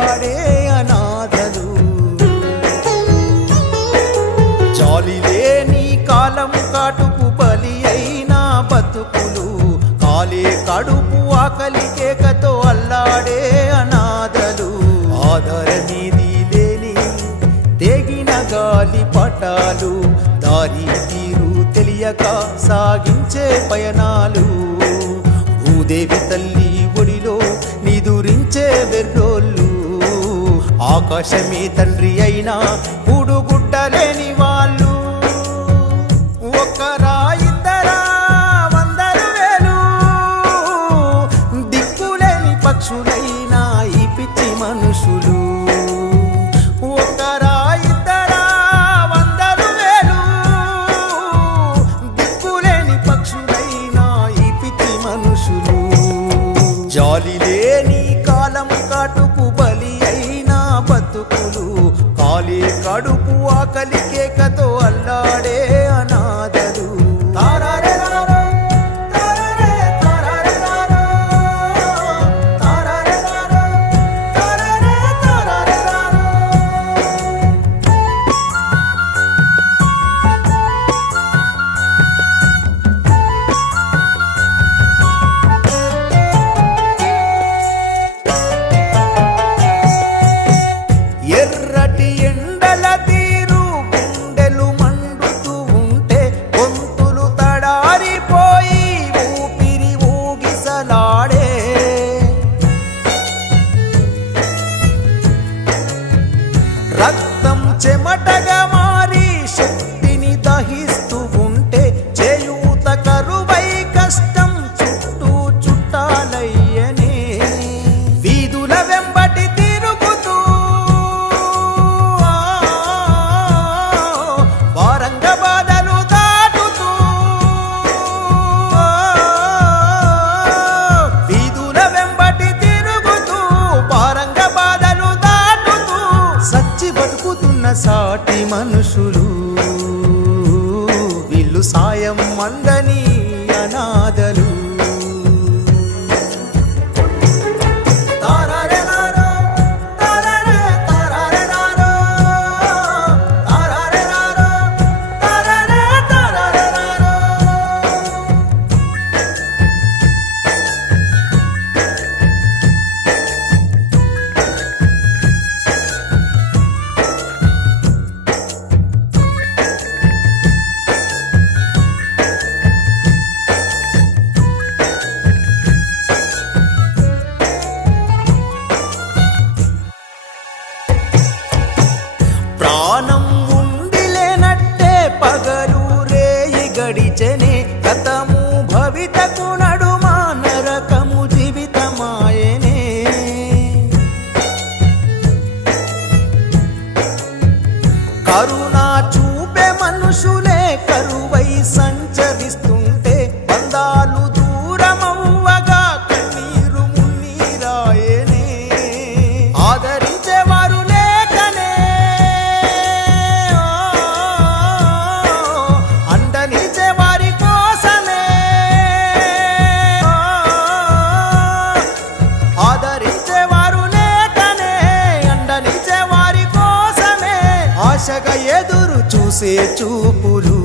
ఆకలి అనాథలు. జాలి లేని కాలం కాటుకు బలి అయిన బతుకులు. కాలే కడుపు ఆకలి కేకతో అల్లాడే అనాథలు. ఆధారమేది లేని తెగిన గాలి పటాలు. దారి తీరు తెలియక సాగించే పయనాలు. భూదేవి తల్లి ఆకాశమే తండ్రి అయినా గుడ్డలేని వాళ్ళు. ఒక్కరా ఇద్దరా వందలు వేలు. దిక్కులేని పక్షులైనా ఈ పిచ్చి మనుషులు. ఒక్కరా ఇద్దరా వందలు వేలు. దిక్కులేని పక్షులైనా ఈ పిచ్చి మనుషులు. జాలి లేని కడుపు ఆకలి மாட்டாங்க సాటి మనుషులు. వీళ్ళు సాయం మందని கருணாற்று ఆశగా ఎదురు చూసే చూపులు.